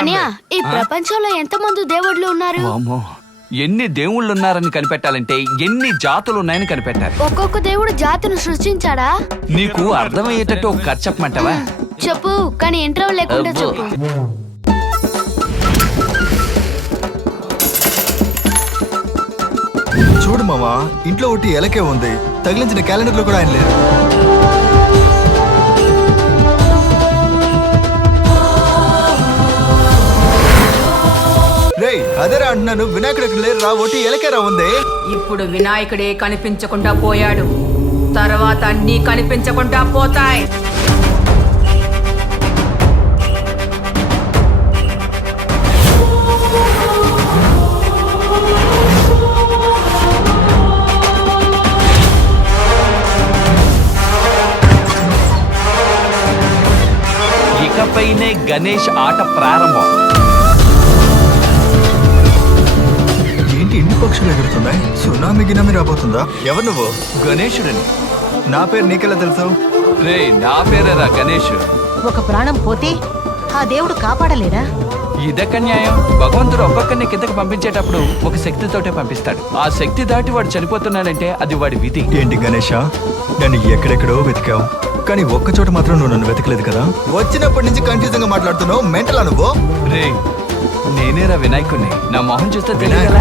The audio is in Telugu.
అన్నయ్య, ఈ ప్రపంచంలో ఎంతమంది దేవుళ్ళు ఉన్నారు? వామ్మో, ఎన్ని దేవుళ్ళు ఉన్నారని కనిపెట్టాలంటే ఎన్ని జాతులు ఉన్నాయని కనిపెట్టాలి. ఒక్కొక్క దేవుడు జాతిని సృష్టించాడా? నీకు అర్థమయ్యేటట్టు ఒక కథ చెప్పమంటావా? చెప్పు, కానీ ఇంటర్వ్యూ లేకుండా అబ్బో. చెప్పు. చూడు మామా, ఇంట్లో ఒకటి ఎలకే ఉంది, తగిలించిన క్యాలెండర్ లో కూడా ఆయన లేరు. రే అదేరా అంటున్నాను, వినాయకుడు ఎక్కడ లేరు రా, ఒకటి ఎలకేరా ఉంది. ఇప్పుడు వినాయకుడే కనిపించకుండా పోయాడు, తర్వాత అన్నీ కనిపించకుండా పోతాయి. ఇకపైనే గణేష్ ఆట ప్రారంభం. ఏంటి ఇన్ని పక్షులు ఎగురుతున్నాయి? సునామీ గినామీ రాబోతుందా? ఎవరు నువ్వు? గణేశుడిని. నా పేరు నీకెలా తెలుసు? రే, నా పేరేరా గణేష్. ఒక ప్రాణం పోతే ఆ దేవుడు కాపాడలేడా? ఇదక్క న్యాయం. భగవంతుడు ఒక్కొక్కరిని కిందకి పంపించేటప్పుడు ఒక శక్తితోటే పంపిస్తాడు. ఆ శక్తి దాటి వాడు చనిపోతున్నాడంటే అది వాడి విధి. ఏంటి గణేష, నన్ను ఎక్కడెక్కడో వెతికావు, కానీ ఒక్క చోట మాత్రం నువ్వు నన్ను వెతకలేదు కదా? వచ్చినప్పటి నుంచి కన్ఫ్యూజన్ గా మాట్లాడుతున్నావు, మెంటలా నువ్వు? రే, నేనేరా వినాయకుడిని. నా మొహం చూస్తే తెలియగల.